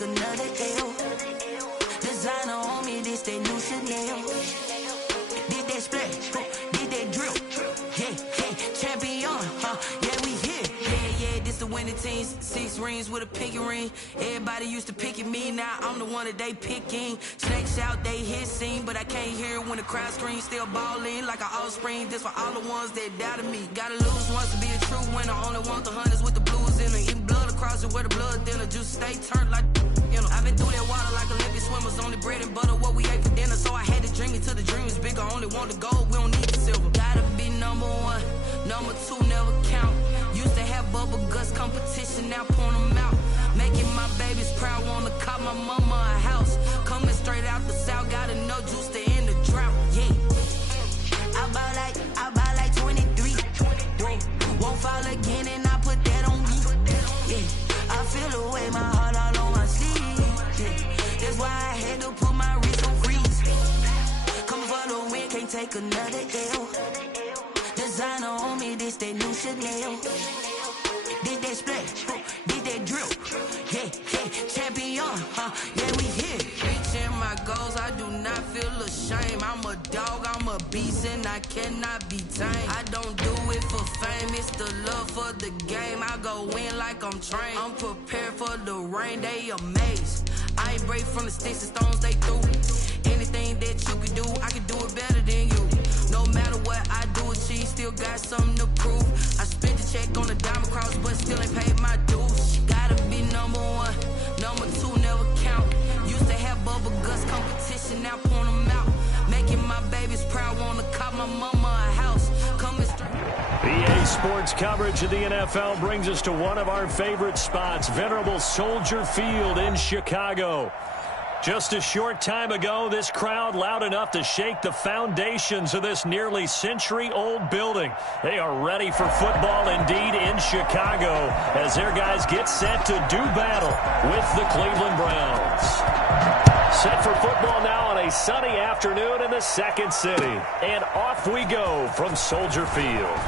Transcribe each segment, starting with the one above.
take another L. Designer on me, this they new Chanel. Did that splash, did that drill. Yeah, champion, yeah, we here. Yeah, this the winning teams. 6 rings with a pinky ring. Everybody used to pick at me, now I'm the one that they picking. Snakes out, they hit scene, but I can't hear it when the crowd screams. Still balling like an offspring. This for all the ones that doubted me. Gotta lose once to be a true winner. Only want the hunters with the blues in it. Eating blood across it where the blood thinner. Juice stay turned like, you know. I've been through that water like Olympic swimmers. Only bread and butter what we ate for dinner. So I had to dream it till the dream is bigger. Only want the gold, we don't need the silver. Gotta be number 1, number 2 never count. Used to have bubble guts competition, now point them out. Making my babies proud, wanna cop my mama a house. Coming straight out the south, gotta know juice to end the drought. Yeah, I buy like 23. Whoa, won't fall again and I put that on me. Yeah, I feel away, my heart all on my sleeve. Yeah, that's why I had to put my wrist on freeze. Come for the win, can't take another L. Designer on me, this they new Chanel. Did that splash, did that drill. Yeah, champion, yeah, we here. Reaching my goals, I do not feel ashamed. I'm a dog, I'm a beast, and I cannot be tamed. I don't do it for fame, it's the love for the game. I go in like I'm trained. I'm prepared for the rain, they amazed. I ain't break from the sticks and stones they threw. Anything that you can do, I can do it better than you. No matter what I do, achieve, still got something to prove. I spent the check on the diamond cross, but still ain't paid my dues. Gotta be number 1, number 2 never count. Used to have bubble guts competition, now point them out. Making my babies proud, wanna cop my mama a house. Coming straight. EA Sports coverage of the NFL brings us to one of our favorite spots, venerable Soldier Field in Chicago. Just a short time ago, this crowd loud enough to shake the foundations of this nearly century-old building. They are ready for football indeed in Chicago as their guys get set to do battle with the Cleveland Browns. Set for football now on a sunny afternoon in the second city. And off we go from Soldier Field.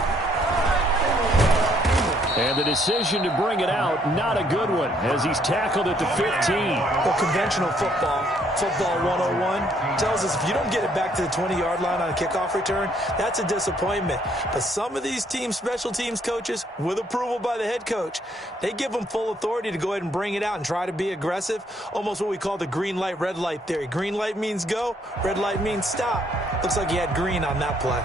And the decision to bring it out, not a good one, as he's tackled at the 15. Well, conventional football 101, tells us if you don't get it back to the 20-yard line on a kickoff return, that's a disappointment. But some of these team special teams coaches, with approval by the head coach, they give them full authority to go ahead and bring it out and try to be aggressive, almost what we call the green light, red light theory. Green light means go, red light means stop. Looks like he had green on that play.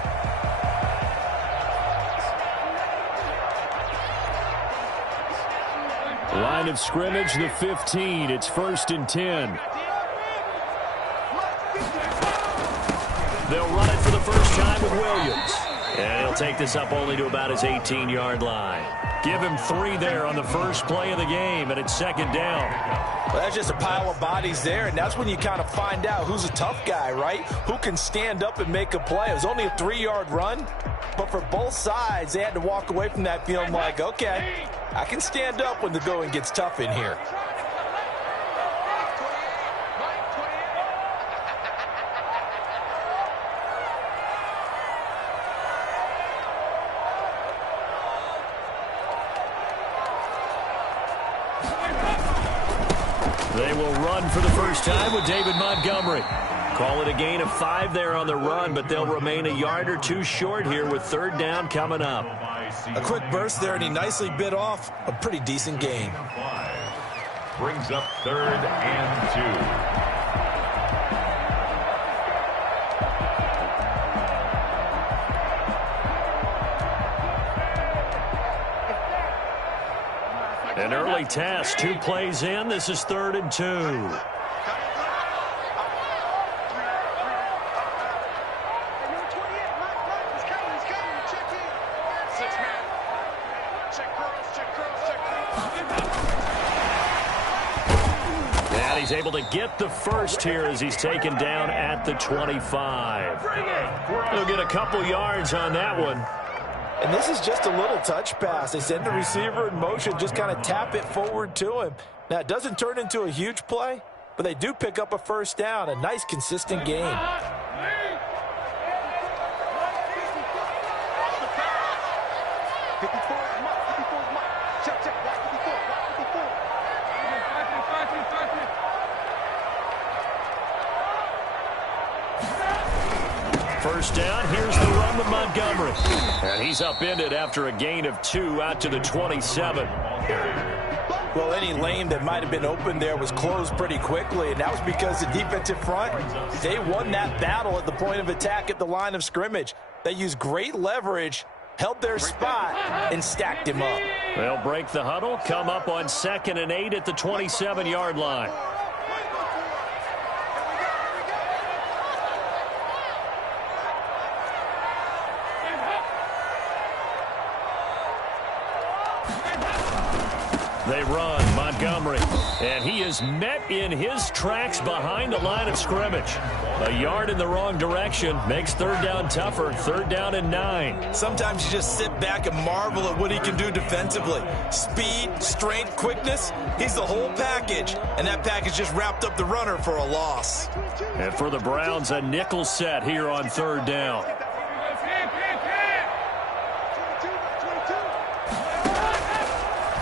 Line of scrimmage, the 15. It's 1st and 10. They'll run it for the first time with Williams. And he'll take this up only to about his 18-yard line. Give him 3 there on the first play of the game, and it's 2nd down. Well, that's just a pile of bodies there, and that's when you kind of find out who's a tough guy, right? Who can stand up and make a play. It was only a 3-yard run, but for both sides, they had to walk away from that feeling like, okay, I can stand up when the going gets tough in here. They will run for the first time with David Montgomery. Call it a gain of 5 there on the run, but they'll remain a yard or 2 short here with 3rd down coming up. A quick burst there, and he nicely bit off a pretty decent gain. Brings up 3rd and 2. An early test, 2 plays in. This is 3rd and 2. And he's able to get the first here as he's taken down at the 25. He'll get a couple yards on that one. And this is just a little touch pass. They send the receiver in motion, just kind of tap it forward to him. Now, it doesn't turn into a huge play, but they do pick up a first down, a nice, consistent gain. First down, here's the run with Montgomery. And he's upended after a gain of 2 out to the 27. Well, any lane that might have been open there was closed pretty quickly, and that was because the defensive front, they won that battle at the point of attack at the line of scrimmage. They used great leverage, held their spot, and stacked him up. They'll break the huddle, come up on 2nd and 8 at the 27-yard line. They run, Montgomery, and he is met in his tracks behind the line of scrimmage. A yard in the wrong direction makes 3rd down tougher, 3rd down and 9. Sometimes you just sit back and marvel at what he can do defensively. Speed, strength, quickness, he's the whole package, and that package just wrapped up the runner for a loss. And for the Browns, a nickel set here on 3rd down.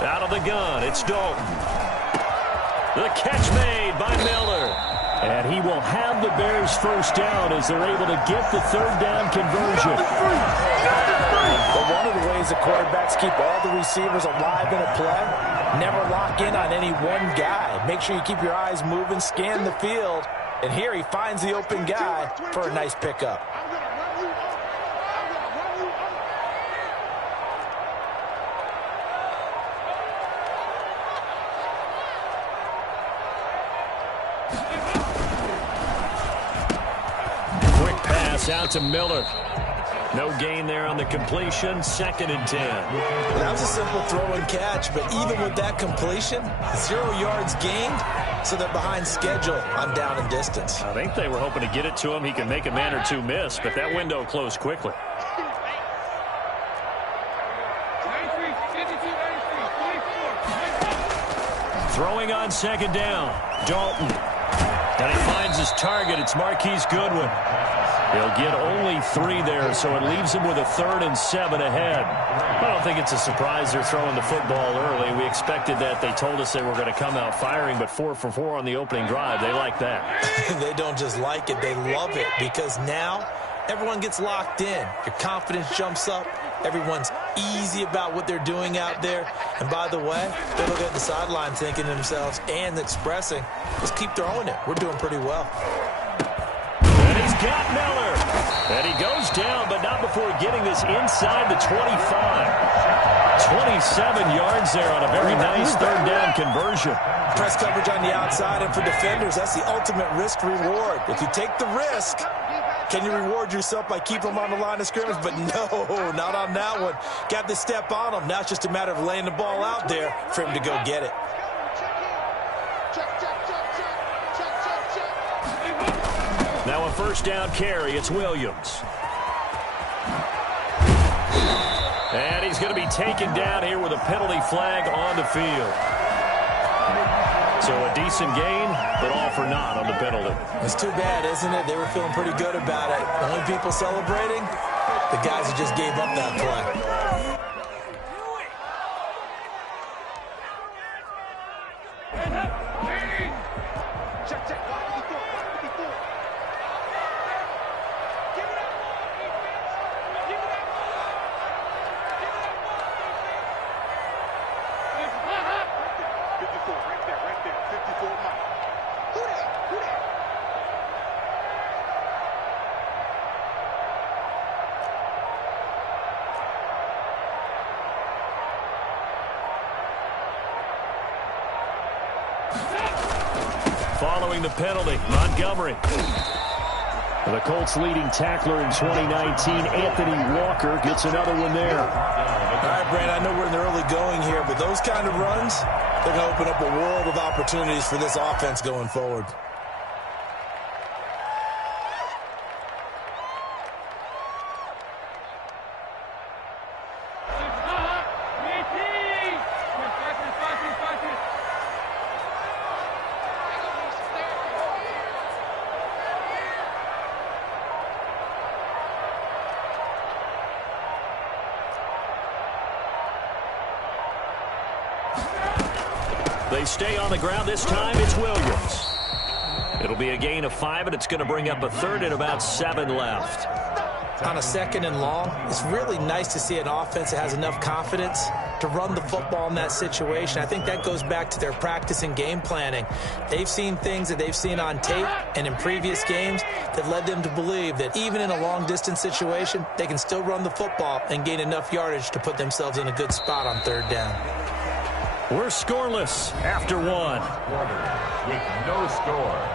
Out of the gun, it's Dalton. The catch made by Miller. And he will have the Bears first down as they're able to get the 3rd down conversion. But one of the ways the quarterbacks keep all the receivers alive in a play, never lock in on any one guy. Make sure you keep your eyes moving, scan the field. And here he finds the open guy for a nice pickup. Out to Miller. No gain there on the completion. 2nd and 10. That was a simple throw and catch, but even with that completion, 0 yards gained, so they're behind schedule on down and distance. I think they were hoping to get it to him. He can make a man or two miss, but that window closed quickly. Throwing on 2nd down. Dalton. And he finds his target. It's Marquise Goodwin. He'll get only 3 there, so it leaves him with a 3rd and 7 ahead. I don't think it's a surprise they're throwing the football early. We expected that. They told us they were going to come out firing, but 4 for 4 on the opening drive. They like that. They don't just like it. They love it because now everyone gets locked in. Your confidence jumps up. Everyone's easy about what they're doing out there. And by the way, they look at the sideline thinking to themselves and expressing, let's keep throwing it. We're doing pretty well. He's got Miller. And he goes down, but not before getting this inside the 25. 27 yards there on a very nice 3rd down conversion. Press coverage on the outside, and for defenders, that's the ultimate risk-reward. If you take the risk, can you reward yourself by keeping them on the line of scrimmage? But no, not on that one. Got the step on them. Now it's just a matter of laying the ball out there for him to go get it. Now a 1st down carry. It's Williams. And he's going to be taken down here with a penalty flag on the field. So a decent gain, but all for naught on the penalty. It's too bad, isn't it? They were feeling pretty good about it. The only people celebrating, the guys who just gave up that play. Following the penalty, Montgomery. The Colts' leading tackler in 2019, Anthony Walker, gets another one there. All right, Brand, I know we're in the early going here, but those kind of runs, they're going to open up a world of opportunities for this offense going forward. They stay on the ground. This time it's Williams. It'll be a gain of 5, and it's going to bring up a third and about 7 left. On a 2nd and long, it's really nice to see an offense that has enough confidence to run the football in that situation. I think that goes back to their practice and game planning. They've seen things that they've seen on tape and in previous games that led them to believe that even in a long-distance situation, they can still run the football and gain enough yardage to put themselves in a good spot on 3rd down. We're scoreless after 1. With no score.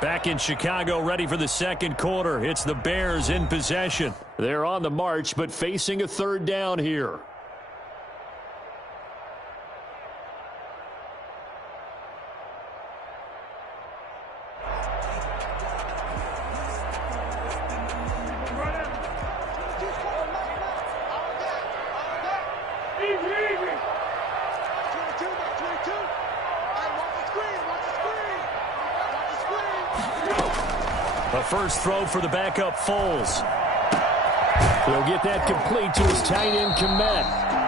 Back in Chicago, ready for the 2nd quarter. It's the Bears in possession. They're on the march, but facing a 3rd down here. A first throw for the backup Foles. He'll get that complete to his tight end, Komet.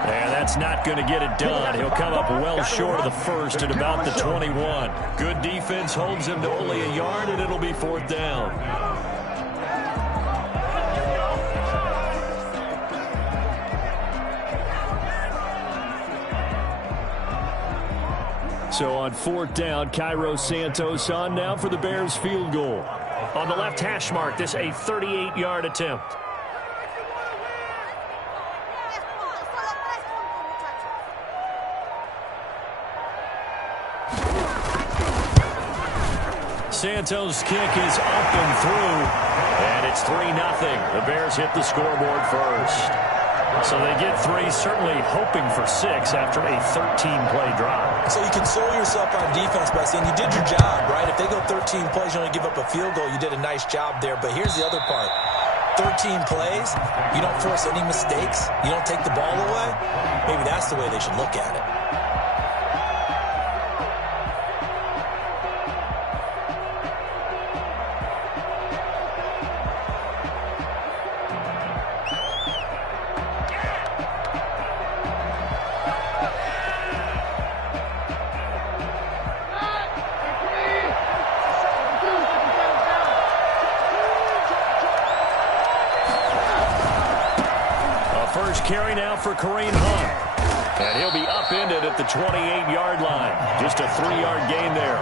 And that's not going to get it done. He'll come up well short of the first at about the 21. Good defense holds him to only a yard, and it'll be 4th down. So on 4th down, Cairo Santos on now for the Bears field goal. On the left hash mark, this a 38-yard attempt. Santos' kick is up and through, and it's 3-0. The Bears hit the scoreboard first. So they get 3, certainly hoping for 6 after a 13-play drive. So you console yourself on defense by saying you did your job, right? If they go 13 plays, you only give up a field goal, you did a nice job there. But here's the other part. 13 plays, you don't force any mistakes, you don't take the ball away. Maybe that's the way they should look at it. Carry now for Kareem Hunt. And he'll be upended at the 28-yard line. Just a 3-yard gain there.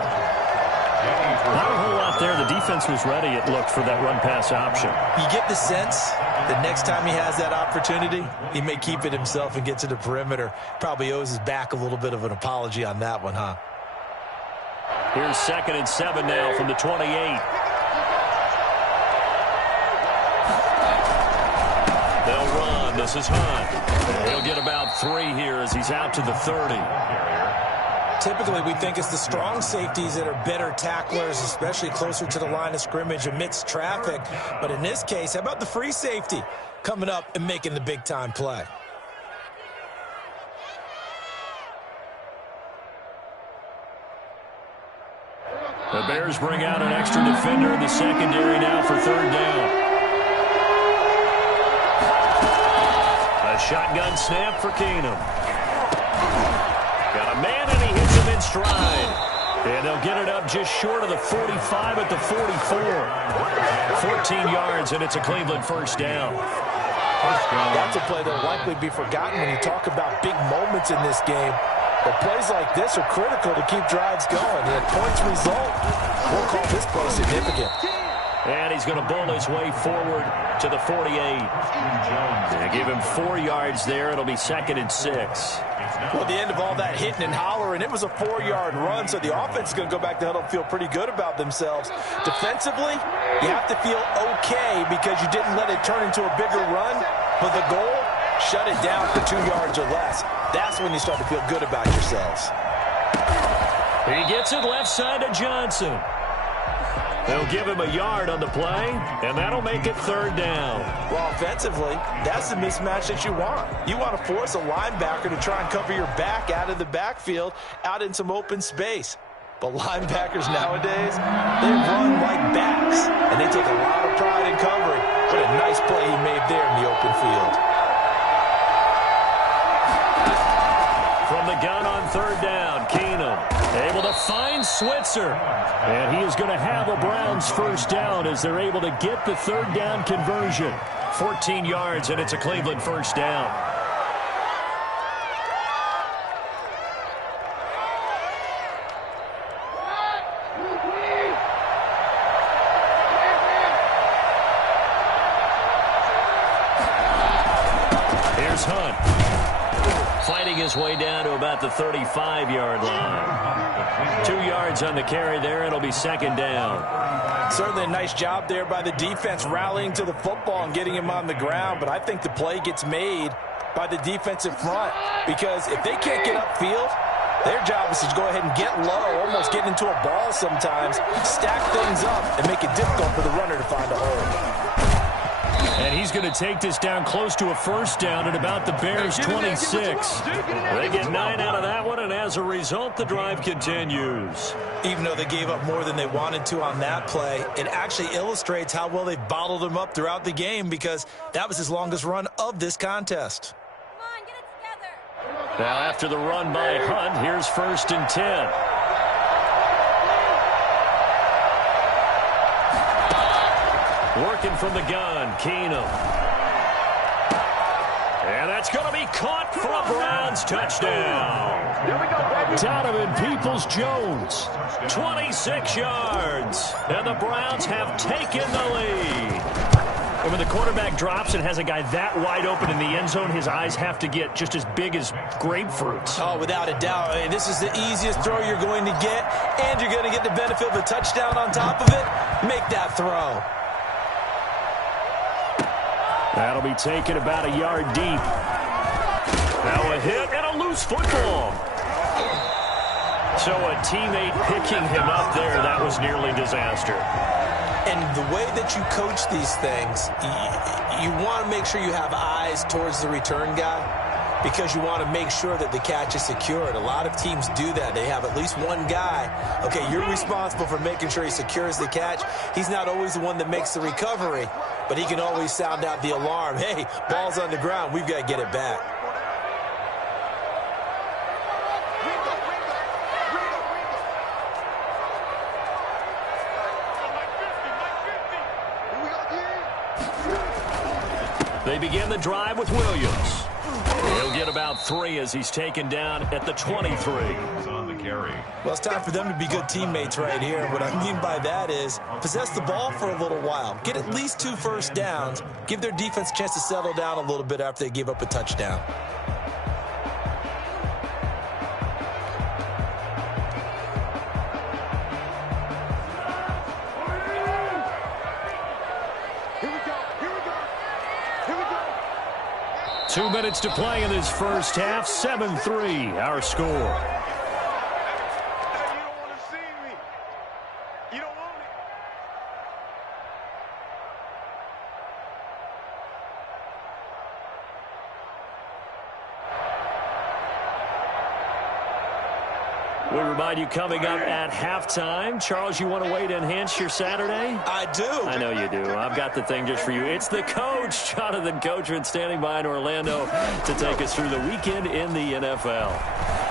Not a whole lot there. The defense was ready, it looked, for that run-pass option. You get the sense that next time he has that opportunity, he may keep it himself and get to the perimeter. Probably owes his back a little bit of an apology on that one, huh? Here's 2nd and 7 now from the 28. They'll run. This is Hunt. He'll get about 3 here as he's out to the 30. Typically, we think it's the strong safeties that are better tacklers, especially closer to the line of scrimmage amidst traffic. But in this case, how about the free safety coming up and making the big-time play? The Bears bring out an extra defender in the secondary now for 3rd down. A shotgun snap for Keenum. Got a man, and he hits him in stride. And they'll get it up just short of the 45 at the 44. 14 yards, and it's a Cleveland first down. That's a play that will likely be forgotten when you talk about big moments in this game. But plays like this are critical to keep drives going. And points result, we'll call this play significant. And he's going to bull his way forward to the 48. They give him 4 yards there. It'll be 2nd and 6. Well, the end of all that hitting and hollering, it was a 4-yard run, so the offense is going to go back to huddle and feel pretty good about themselves. Defensively, you have to feel okay because you didn't let it turn into a bigger run, but the goal, shut it down for 2 yards or less. That's when you start to feel good about yourselves. He gets it left side to Johnson. They'll give him a yard on the play, and that'll make it 3rd down. Well, offensively, that's the mismatch that you want. You want to force a linebacker to try and cover your back out of the backfield, out in some open space. But linebackers nowadays, they run like backs, and they take a lot of pride in covering. What a nice play he made there in the open field. From the gun on 3rd down, Keenum. Able to find Switzer. And he is going to have a Browns first down as they're able to get the third down conversion. 14 yards, and it's a Cleveland first down. Here's Hunt. Fighting his way down to about the 35-yard line. 2 yards on the carry there. It'll be second down. Certainly a nice job there by the defense rallying to the football and getting him on the ground. But I think the play gets made by the defensive front because if they can't get upfield, their job is to go ahead and get low, almost get into a ball sometimes, stack things up, and make it difficult for the runner to find a hole. And he's going to take this down close to a first down at about the Bears' 26. They get 9 out of that one, and as a result, the drive continues. Even though they gave up more than they wanted to on that play, it actually illustrates how well they bottled him up throughout the game because that was his longest run of this contest. Come on, get it together. Now after the run by Hunt, here's 1st and 10. Working from the gun, Keenum. And that's going to be caught for a Browns touchdown. Donovan Peoples-Jones, 26 yards. And the Browns have taken the lead. And when the quarterback drops and has a guy that wide open in the end zone, his eyes have to get just as big as grapefruits. Oh, without a doubt. I mean, this is the easiest throw you're going to get, and you're going to get the benefit of a touchdown on top of it. Make that throw. That'll be taken about a yard deep. Now a hit and a loose football. So a teammate picking him up there, that was nearly disaster. And the way that you coach these things, you want to make sure you have eyes towards the return guy because you want to make sure that the catch is secured. A lot of teams do that. They have at least one guy. Okay, you're responsible for making sure he secures the catch. He's not always the one that makes the recovery, but he can always sound out the alarm. Hey, ball's on the ground. We've got to get it back. They begin the drive with Williams. He'll get about 3 as he's taken down at the 23. On the carry. Well, it's time for them to be good teammates right here. What I mean by that is possess the ball for a little while. Get at least 2 first downs. Give their defense a chance to settle down a little bit after they give up a touchdown. Here we go. 2 minutes to play in this first half. 7-3, our score. You don't want to see me. You don't want it. We remind you coming up at halftime. Charles, you want a way to enhance your Saturday? I do. I know you do. I've got the thing just for you. It's the coach, Jonathan Coachman, standing by in Orlando to take us through the weekend in the NFL.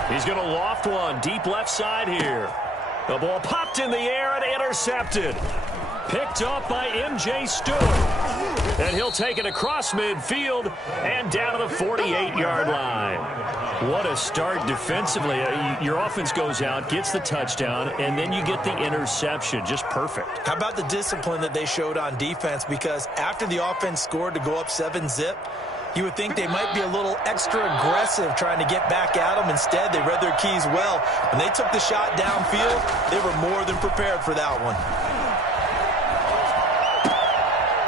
He's going to loft one deep left side here. The ball popped in the air and intercepted. Picked off by M.J. Stewart. And he'll take it across midfield and down to the 48-yard line. What a start defensively. Your offense goes out, gets the touchdown, and then you get the interception. Just perfect. How about the discipline that they showed on defense? Because after the offense scored to go up 7-zip, you would think they might be a little extra aggressive trying to get back at them. Instead, they read their keys well. When they took the shot downfield, they were more than prepared for that one.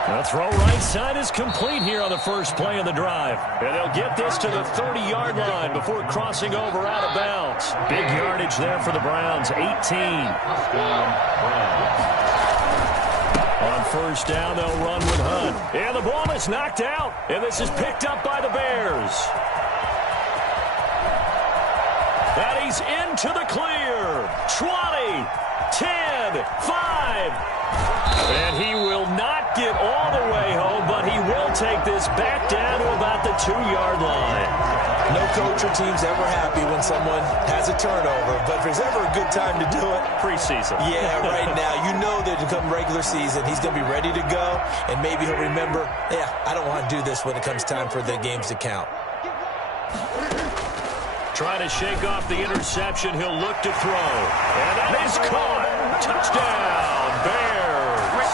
The throw right side is complete here on the first play of the drive. And they'll get this to the 30-yard line before crossing over out of bounds. Big yardage there for the Browns, 18. On first down, they'll run with Hunt. And the ball is knocked out. And this is picked up by the Bears. And he's into the clear. 20, 10, 5. And he will not get all the way home, but he will take this back down to about the 2-yard line. No coach or team's ever happy when someone has a turnover, but if there's ever a good time to do it, preseason. Yeah, right now. You know that come regular season, he's going to be ready to go, and maybe he'll remember, yeah, I don't want to do this when it comes time for the games to count. Trying to shake off the interception. He'll look to throw. And that is caught. Touchdown, Bears.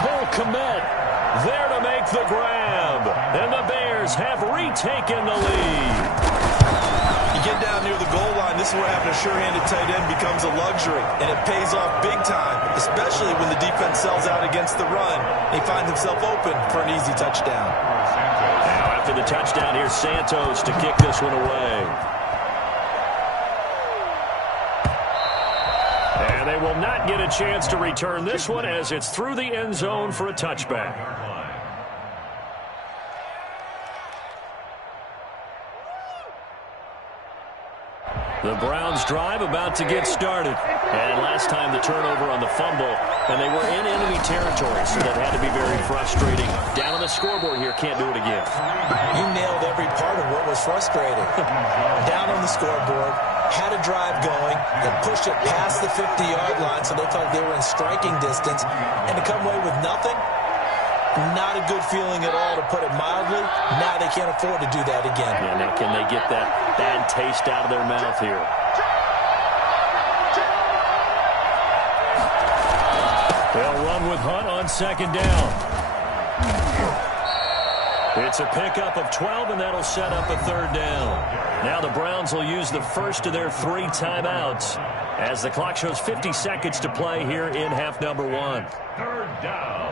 Cole Kmet there to make the grab. And the Bears have retaken the lead. You get down near the goal line, this is where having a sure-handed tight end becomes a luxury, and it pays off big time, especially when the defense sells out against the run. He finds himself open for an easy touchdown. Now after the touchdown, here's Santos to kick this one away. And they will not get a chance to return this one as it's through the end zone for a touchback. The Browns drive about to get started. And last time the turnover on the fumble, and they were in enemy territory, so that had to be very frustrating. Down on the scoreboard here, can't do it again. You nailed every part of what was frustrating. Down on the scoreboard, had a drive going, and pushed it past the 50-yard line, so they felt they were in striking distance, and to come away with nothing, not a good feeling at all, to put it mildly. Now they can't afford to do that again. Yeah, now can they get that bad taste out of their mouth here? They'll run with Hunt on second down. It's a pickup of 12, and that'll set up a third down. Now the Browns will use the first of their 3 timeouts as the clock shows 50 seconds to play here in half number 1. Third down.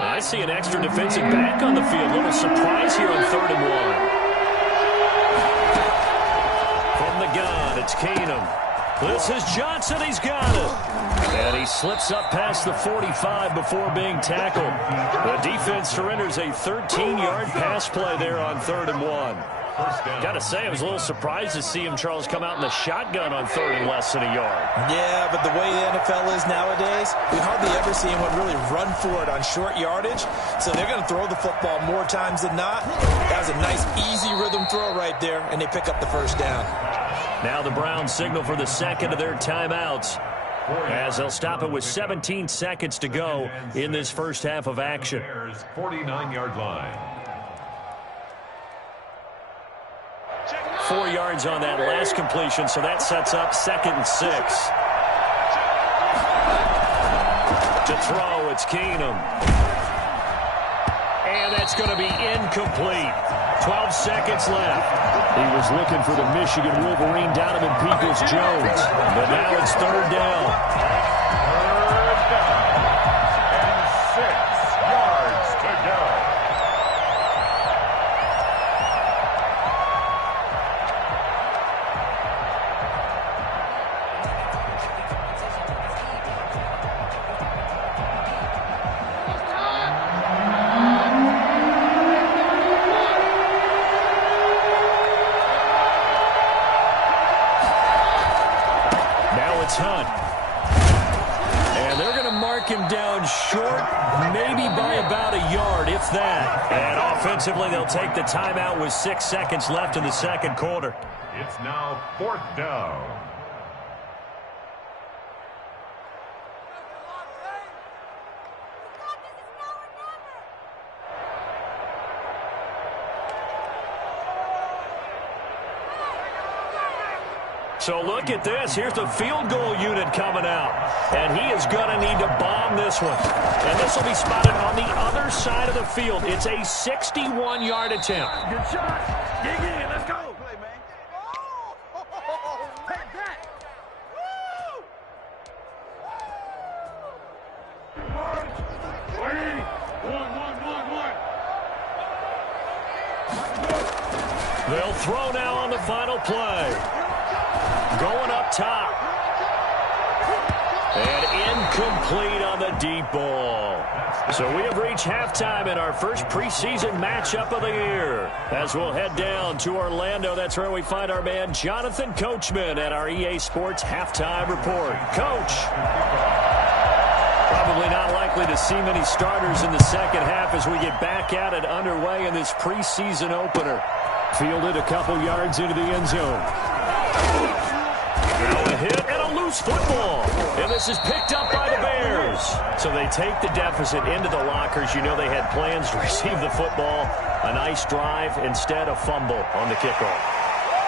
I see an extra defensive back on the field. Little surprise here on 3rd and 1. From the gun, it's Keenum. This is Johnson. He's got it. And he slips up past the 45 before being tackled. The defense surrenders a 13-yard pass play there on 3rd and 1. Got to say, I was a little surprised to see him, Charles, come out in the shotgun on 3rd and less than a yard. Yeah, but the way the NFL is nowadays, we hardly ever see anyone really run for it on short yardage. So they're going to throw the football more times than not. That was a nice, easy rhythm throw right there, and they pick up the first down. Now the Browns signal for the second of their timeouts, as they'll stop it with 17 seconds to go in this first half of action. 49-yard line. 4 yards on that last completion, so that sets up 2nd and 6. To throw, it's Keenum. And that's going to be incomplete. 12 seconds left. He was looking for the Michigan Wolverine, Donovan Peoples-Jones. But now it's 3rd down. 3rd down. And 6 yards to go. Hunt. And they're going to mark him down short, maybe by about a yard, if that. And offensively, they'll take the timeout with 6 seconds left in the second quarter. It's now 4th down. So look at this. Here's the field goal unit coming out. And he is going to need to bomb this one. And this will be spotted on the other side of the field. It's a 61-yard attempt. Good shot. Dig in. Let's go. Play, man. Take that. They'll throw now on the final play. Going up top. And incomplete on the deep ball. So we have reached halftime in our first preseason matchup of the year. As we'll head down to Orlando, that's where we find our man Jonathan Coachman at our EA Sports Halftime Report. Coach, probably not likely to see many starters in the second half as we get back at it underway in this preseason opener. Fielded a couple yards into the end zone. Now a hit and a loose football. And this is picked up by the Bears. So they take the deficit into the lockers. You know they had plans to receive the football. A nice drive, instead a fumble on the kickoff.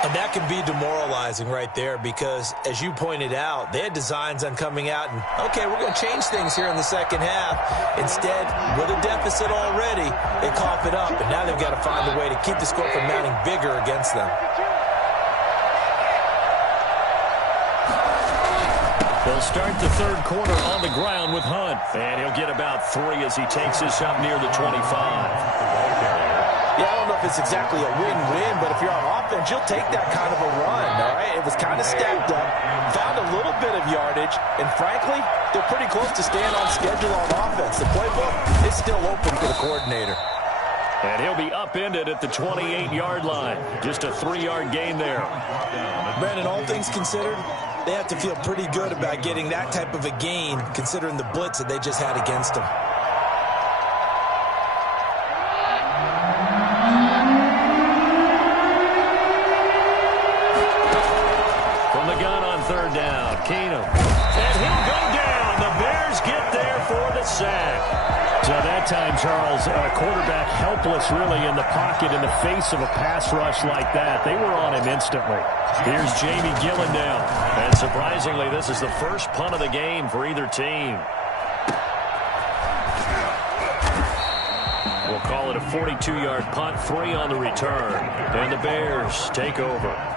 And that can be demoralizing right there because, as you pointed out, they had designs on coming out and, okay, we're going to change things here in the second half. Instead, with a deficit already, they cough it up, and now they've got to find a way to keep the score from mounting bigger against them. They'll start the third quarter on the ground with Hunt. And he'll get about 3 as he takes this up near the 25. Yeah, I don't know if it's exactly a win-win, but if you're on offense, you'll take that kind of a run, all right? It was kind of stacked up, found a little bit of yardage, and frankly, they're pretty close to staying on schedule on offense. The playbook is still open for the coordinator. And he'll be upended at the 28-yard line. Just a 3-yard gain there. Brandon, all things considered, they have to feel pretty good about getting that type of a gain, considering the blitz that they just had against them. From the gun on third down, Keenum. And he'll go down. The Bears get there for the sack. So that time, Charles, quarterback helpless really in the pocket in the face of a pass rush like that. They were on him instantly. Here's Jamie Gillen now. And surprisingly, this is the first punt of the game for either team. We'll call it a 42-yard punt, 3 on the return. And the Bears take over.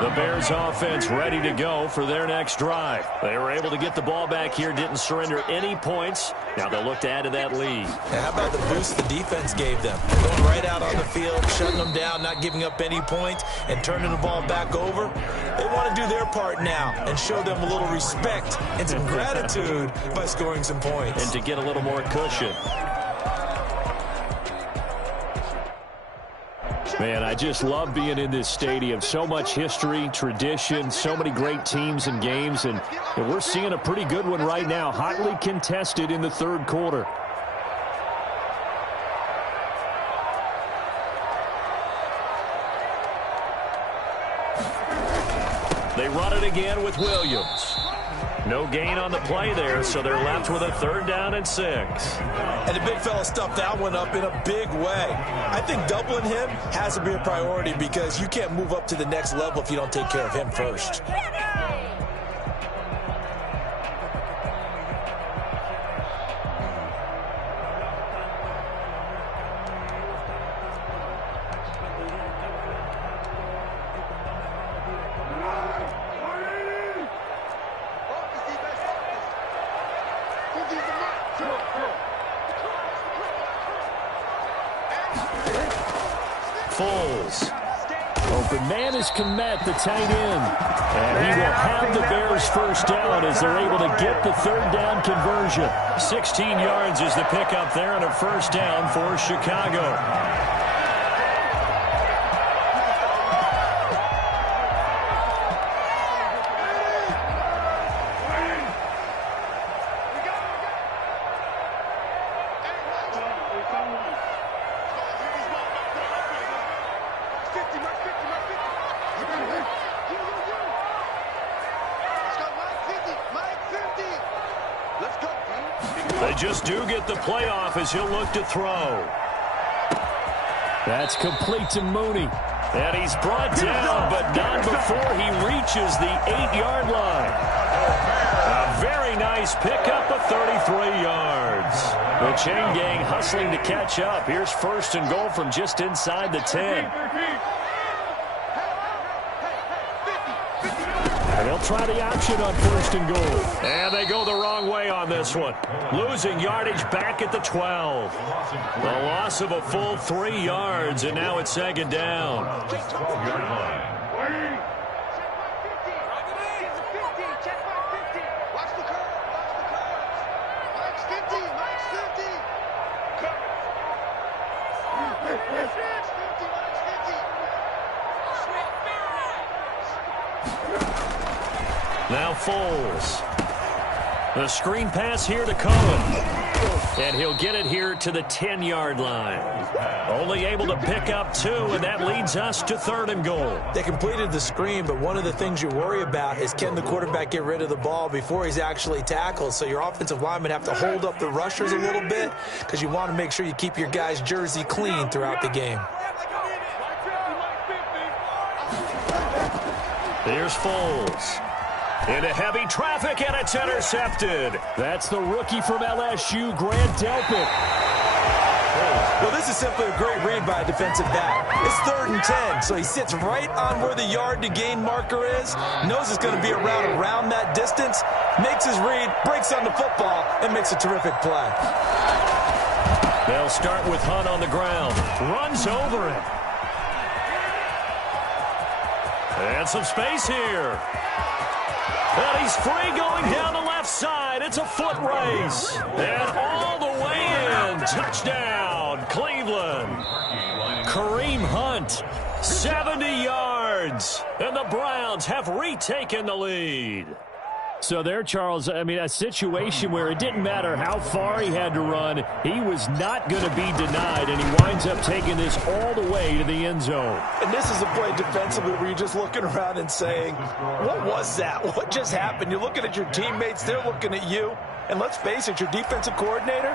The Bears offense ready to go for their next drive. They were able to get the ball back here, didn't surrender any points. Now they'll look to add to that lead. Now, how about the boost the defense gave them? Going right out on the field, shutting them down, not giving up any points, and turning the ball back over. They want to do their part now and show them a little respect and some gratitude by scoring some points. And to get a little more cushion. Man, I just love being in this stadium. So much history, tradition, so many great teams and games, and we're seeing a pretty good one right now, hotly contested in the third quarter. They run it again with Williams. No gain on the play there, so they're left with a 3rd down and 6. And the big fella stuffed that one up in a big way. I think doubling him has to be a priority because you can't move up to the next level if you don't take care of him first. Foles. Open man is Kmet, the tight end. And he will have the Bears first down as they're able to get the 3rd down conversion. 16 yards is the pickup there and a first down for Chicago. They just do get the playoff as he'll look to throw. That's complete to Mooney. And he's brought down, but not before he reaches the 8-yard line. A very nice pickup of 33 yards. The chain gang hustling to catch up. Here's 1st and goal from just inside the 10. And they'll try the option on 1st and goal. And they go the wrong way on this one. Losing yardage back at the 12. The loss of a full 3 yards, and now it's 2nd down. 12-yard line. Watch the curve. Mike's 50. Mike's Now Foles. The screen pass here to Cohen. And he'll get it here to the 10-yard line. Only able to pick up 2, and that leads us to 3rd and goal. They completed the screen, but one of the things you worry about is can the quarterback get rid of the ball before he's actually tackled. So your offensive linemen have to hold up the rushers a little bit because you want to make sure you keep your guy's jersey clean throughout the game. Here's Foles. Into heavy traffic, and it's intercepted. That's the rookie from LSU, Grant Delpit. Well, this is simply a great read by a defensive back. It's 3rd and 10, so he sits right on where the yard-to-gain marker is, knows it's going to be a route around that distance, makes his read, breaks on the football, and makes a terrific play. They'll start with Hunt on the ground. Runs over it. And some space here. And he's free going down the left side. It's a foot race. And all the way in. Touchdown, Cleveland. Kareem Hunt, 70 yards. And the Browns have retaken the lead. So there, Charles, I mean, a situation where it didn't matter how far he had to run, he was not going to be denied, and he winds up taking this all the way to the end zone. And this is a play defensively where you're just looking around and saying, what was that? What just happened? You're looking at your teammates, they're looking at you. And let's face it, your defensive coordinator,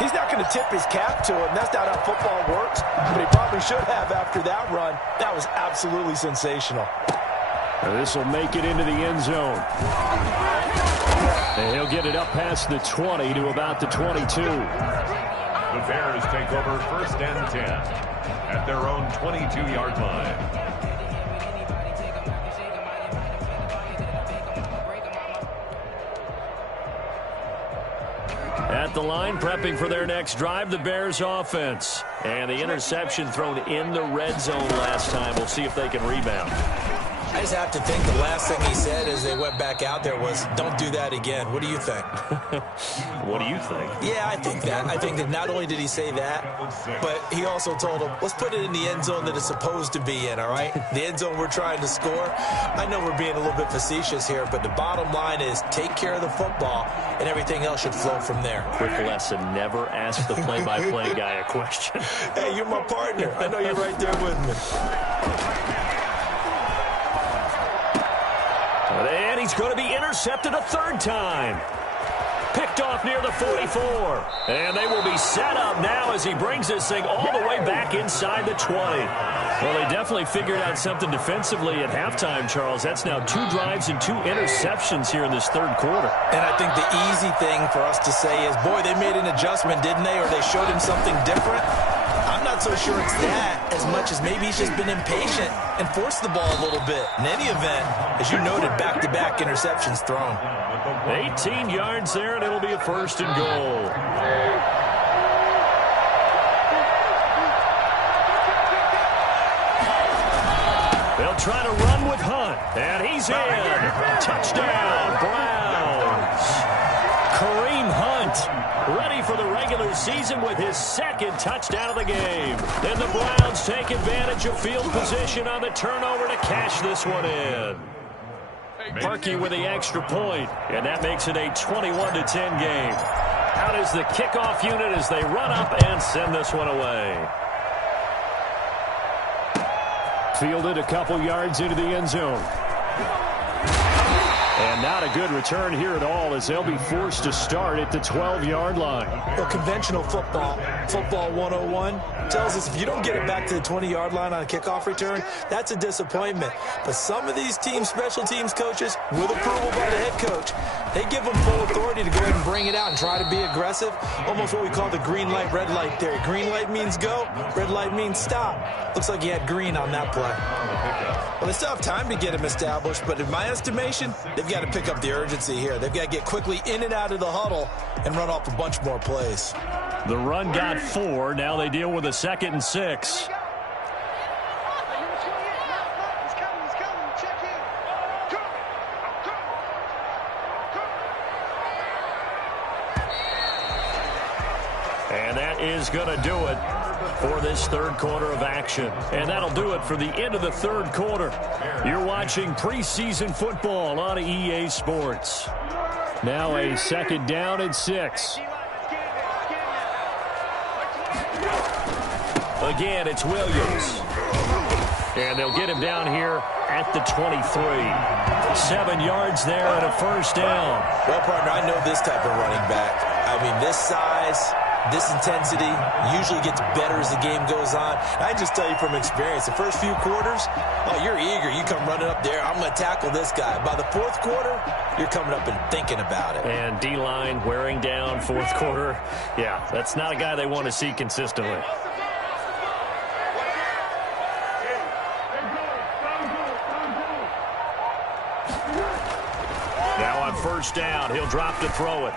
he's not going to tip his cap to him. That's not how football works, but he probably should have after that run. That was absolutely sensational. This will make it into the end zone. And he'll get it up past the 20 to about the 22. The Bears take over 1st and 10 at their own 22-yard line. At the line, prepping for their next drive, the Bears offense. And the interception thrown in the red zone last time. We'll see if they can rebound. I just have to think the last thing he said as they went back out there was, don't do that again. What do you think? What do you think? Yeah, I think that. I think that not only did he say that, but he also told him, let's put it in the end zone that it's supposed to be in, all right? The end zone we're trying to score. I know we're being a little bit facetious here, but the bottom line is take care of the football, and everything else should flow from there. Quick lesson, never ask the play-by-play guy a question. Hey, you're my partner. I know you're right there with me. And he's going to be intercepted a 3rd time. Picked off near the 44. And they will be set up now as he brings this thing all the way back inside the 20. Well, they definitely figured out something defensively at halftime, Charles. That's now 2 drives and 2 interceptions here in this 3rd quarter. And I think the easy thing for us to say is, boy, they made an adjustment, didn't they? Or they showed him something different. I'm not so sure it's that as much as maybe he's just been impatient and forced the ball a little bit. In any event, as you noted, back-to-back interceptions thrown. 18 yards there, and it'll be a 1st and goal. They'll try to run with Hunt, and he's in. Touchdown, Browns. Kareem Hunt, ready for the regular season with his 2nd touchdown of the game. And the Browns take advantage of field position on the turnover to cash this one in. Parkey with the extra point, and that makes it a 21-10 game. Out is the kickoff unit as they run up and send this one away. Fielded a couple yards into the end zone. And not a good return here at all as they'll be forced to start at the 12-yard line. Well, conventional football 101, tells us if you don't get it back to the 20-yard line on a kickoff return, that's a disappointment. But some of these team special teams coaches, with approval by the head coach, they give them full authority to go ahead and bring it out and try to be aggressive. Almost what we call the green light, red light theory. Green light means go, red light means stop. Looks like he had green on that play. Well, they still have time to get him established, but in my estimation, they've got to pick up the urgency here. They've got to get quickly in and out of the huddle and run off a bunch more plays. The run got 4. Now they deal with a 2nd and 6. And that is going to do it. for this third quarter of action. And that'll do it for the end of the third quarter. You're watching preseason football on EA Sports. Now a second down and 6. Again, it's Williams. And they'll get him down here at the 23. 7 yards there and a first down. Well, partner, I know this type of running back. I mean, this size, this intensity usually gets better as the game goes on. I just tell you from experience, the first few quarters, oh, you're eager. You come running up there, I'm going to tackle this guy. By the fourth quarter, you're coming up and thinking about it. And D-line wearing down fourth quarter. Yeah, that's not a guy they want to see consistently. Now on first down, he'll drop to throw it.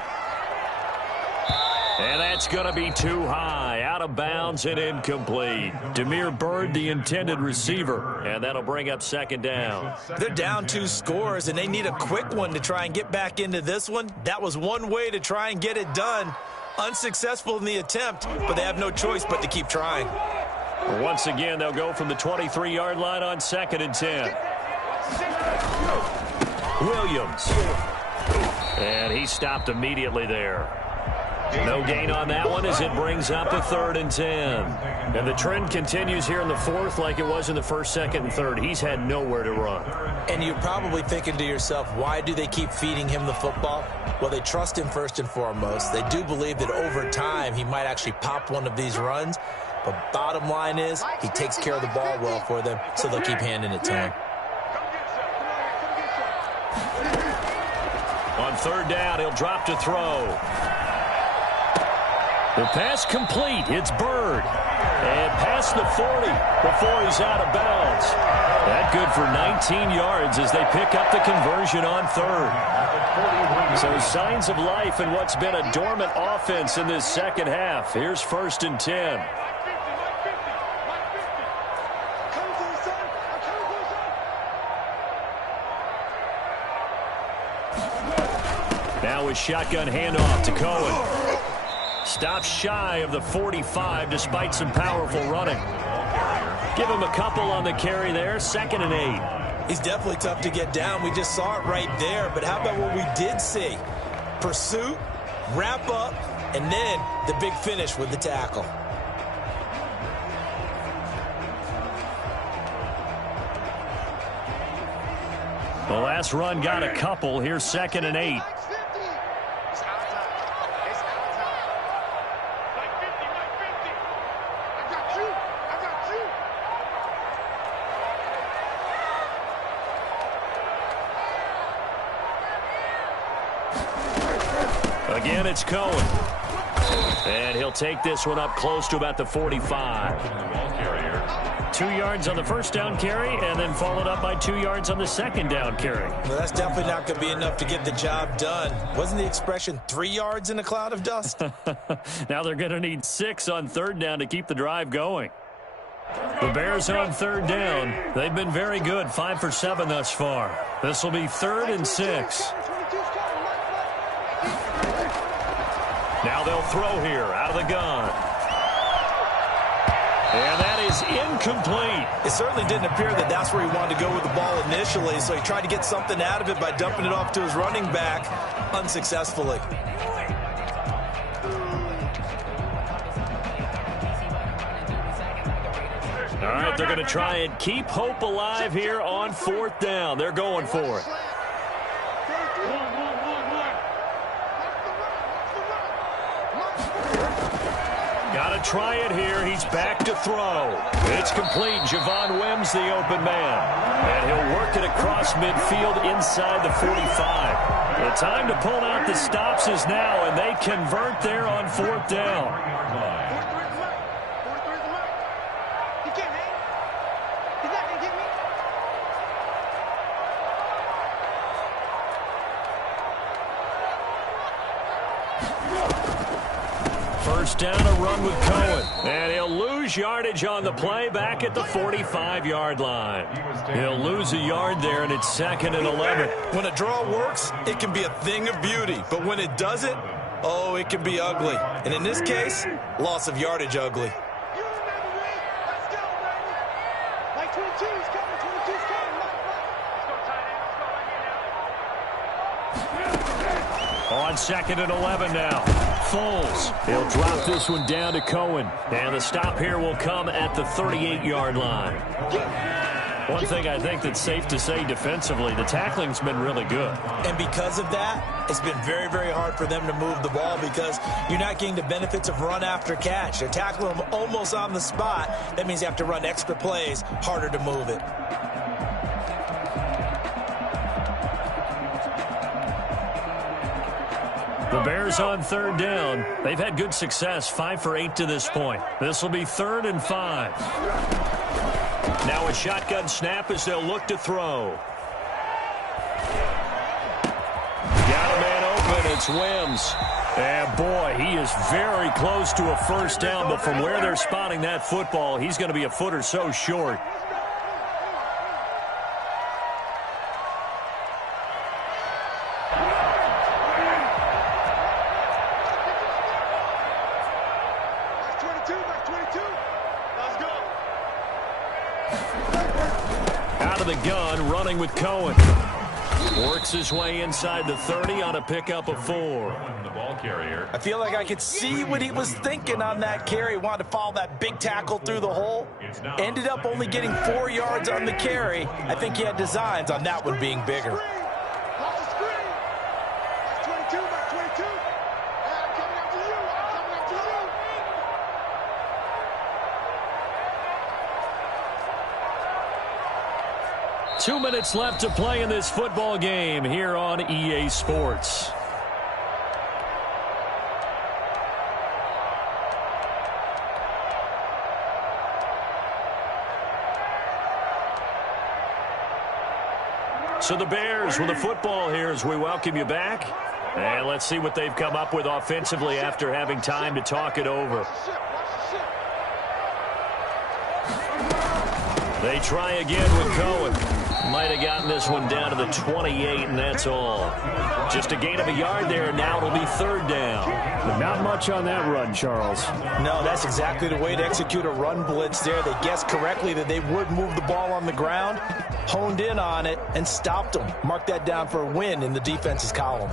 And that's going to be too high, out of bounds and incomplete. Demir Bird, the intended receiver, and that'll bring up second down. They're down 2 scores, and they need a quick one to try and get back into this one. That was one way to try and get it done. Unsuccessful in the attempt, but they have no choice but to keep trying. Once again, they'll go from the 23-yard line on 2nd and 10. Williams. And he stopped immediately there. No gain on that one as it brings up a 3rd and 10. And the trend continues here in the fourth like it was in the first, second, and third. He's had nowhere to run. And you're probably thinking to yourself, why do they keep feeding him the football? Well, they trust him first and foremost. They do believe that over time he might actually pop one of these runs. But bottom line is he takes care of the ball well for them, so they'll keep handing it to him. On 3rd down, he'll drop to throw. The pass complete. It's Bird. And past the 40 before he's out of bounds. That good for 19 yards as they pick up the conversion on 3rd. So signs of life in what's been a dormant offense in this second half. Here's 1st and 10. Now a shotgun handoff to Cohen. Stops shy of the 45 despite some powerful running. Give him a couple on the carry there. 2nd and 8. He's definitely tough to get down. We just saw it right there. But how about what we did see? Pursuit, wrap up, and then the big finish with the tackle. The last run got a couple. Here's 2nd and 8. Again, it's Cohen. And he'll take this one up close to about the 45. 2 yards on the first down carry, and then followed up by 2 yards on the second down carry. Well, that's definitely not going to be enough to get the job done. Wasn't the expression 3 yards in a cloud of dust? Now they're going to need 6 on 3rd down to keep the drive going. The Bears on 3rd down. They've been very good, 5 for 7 thus far. This will be 3rd and 6. Now they'll throw here out of the gun. And that is incomplete. It certainly didn't appear that that's where he wanted to go with the ball initially, so he tried to get something out of it by dumping it off to his running back unsuccessfully. All right, they're going to try and keep hope alive here on 4th down. They're going for it. Got to try it here. He's back to throw. It's complete. Javon Wims, the open man. And he'll work it across midfield inside the 45. The time to pull out the stops is now, and they convert there on 4th down. First down, a run with Cohen. And he'll lose yardage on the play back at the 45-yard line. He'll lose a yard there, and it's 2nd and 11. When a draw works, it can be a thing of beauty. But when it doesn't, oh, it can be ugly. And in this case, loss of yardage ugly. On 2nd and 11 now. Foles. He'll drop this one down to Cohen. And the stop here will come at the 38-yard line. One thing I think that's safe to say defensively, the tackling's been really good. And because of that, it's been very, very hard for them to move the ball because you're not getting the benefits of run after catch. They're tackling them almost on the spot. That means you have to run extra plays, harder to move it. The Bears on 3rd down. They've had good success, 5 for 8 to this point. This will be 3rd and 5. Now a shotgun snap as they'll look to throw. Got a man open. It's Wims. And boy, he is very close to a first down, but from where they're spotting that football, he's going to be a foot or so short. The gun running with Cohen. Works his way inside the 30 on a pickup of 4. The ball carrier. I feel like I could see what he was thinking on that carry. Wanted to follow that big tackle through the hole. Ended up only getting 4 yards on the carry. I think he had designs on that one being bigger. 2 minutes left to play in this football game here on EA Sports. So the Bears with the football here as we welcome you back. And let's see what they've come up with offensively after having time to talk it over. They try again with Cohen. Might have gotten this one down to the 28, and that's all. Just a gain of a yard there, and now it'll be 3rd down. But not much on that run, Charles. No, that's exactly the way to execute a run blitz there. They guessed correctly that they would move the ball on the ground, honed in on it, and stopped them. Mark that down for a win in the defense's column.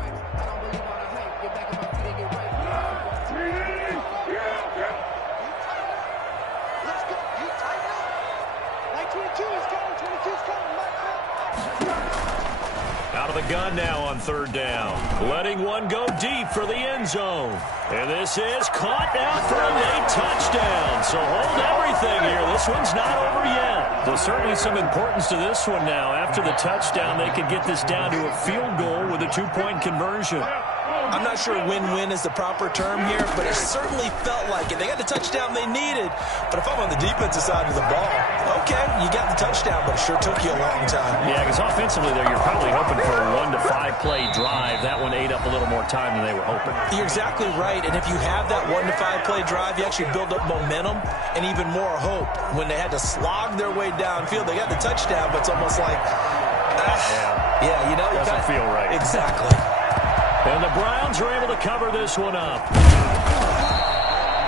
Out of the gun now on 3rd down. Letting one go deep for the end zone. And this is caught now for a late touchdown. So hold everything here. This one's not over yet. There's certainly some importance to this one now. After the touchdown, they could get this down to a field goal with a 2-point conversion. I'm not sure win-win is the proper term here, but it certainly felt like it. They got the touchdown they needed, but if I'm on the defensive side of the ball, okay, you got the touchdown, but it sure took you a long time. Yeah, because offensively there, you're probably hoping for a 1 to 5 play drive. That one ate up a little more time than they were hoping. You're exactly right, and if you have that 1 to 5 play drive, you actually build up momentum and even more hope. When they had to slog their way downfield, they got the touchdown, but it's almost like, yeah, you know, doesn't feel right. Exactly. And the Browns are able to cover this one up.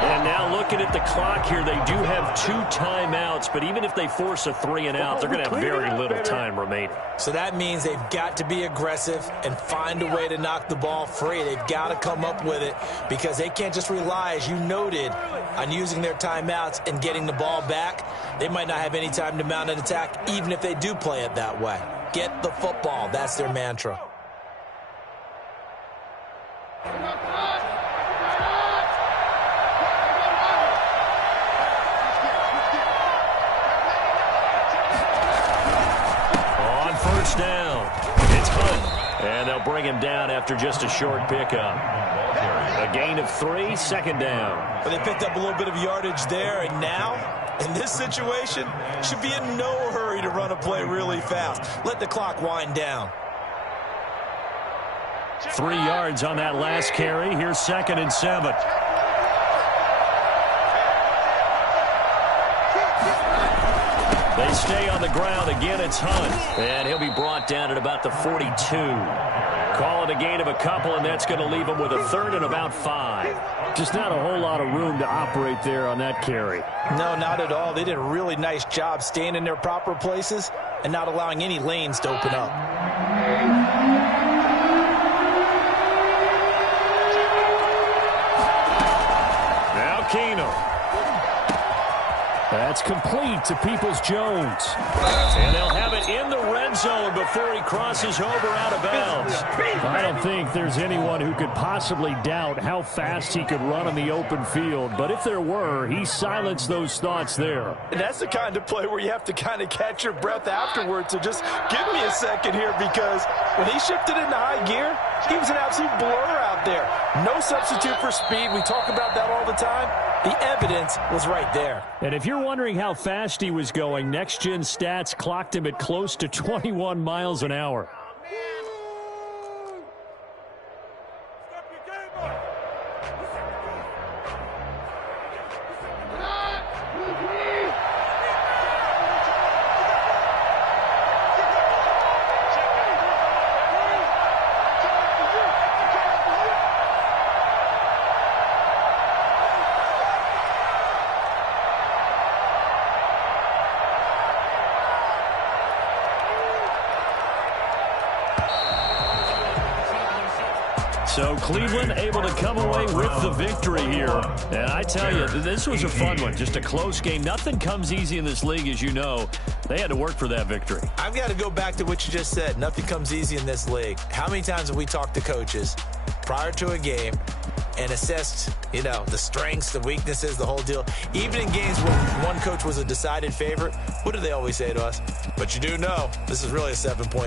And now looking at the clock here, they do have 2 timeouts, but even if they force a 3 and out, they're going to have very little time remaining. So that means they've got to be aggressive and find a way to knock the ball free. They've got to come up with it because they can't just rely, as you noted, on using their timeouts and getting the ball back. They might not have any time to mount an attack, even if they do play it that way. Get the football. That's their mantra. On 1st down, it's Hunt. And they'll bring him down after just a short pickup. A gain of 3, 2nd down. But they picked up a little bit of yardage there, and now, in this situation, should be in no hurry to run a play really fast. Let the clock wind down. 3 yards on that last carry. Here's 2nd and 7. They stay on the ground. Again, it's Hunt. And he'll be brought down at about the 42. Call it a gain of a couple, and that's going to leave him with a 3rd and about 5. Just not a whole lot of room to operate there on that carry. No, not at all. They did a really nice job staying in their proper places and not allowing any lanes to open up. That's complete to Peoples-Jones. And they'll have it in the red zone before he crosses over out of bounds. I don't think there's anyone who could possibly doubt how fast he could run on the open field. But if there were, he silenced those thoughts there. And that's the kind of play where you have to kind of catch your breath afterwards. So just give me a second here, because when he shifted into high gear, he was an absolute blur out there. No substitute for speed. We talk about that all the time. The evidence was right there. And if you're wondering how fast he was going, Next Gen Stats clocked him at close to 21 miles an hour. So Cleveland able to come away with the victory here. And I tell you, this was a fun one. Just a close game. Nothing comes easy in this league, as you know. They had to work for that victory. I've got to go back to what you just said. Nothing comes easy in this league. How many times have we talked to coaches prior to a game and assessed, the strengths, the weaknesses, the whole deal? Even in games where one coach was a decided favorite, what do they always say to us? But you do know this is really a 7-point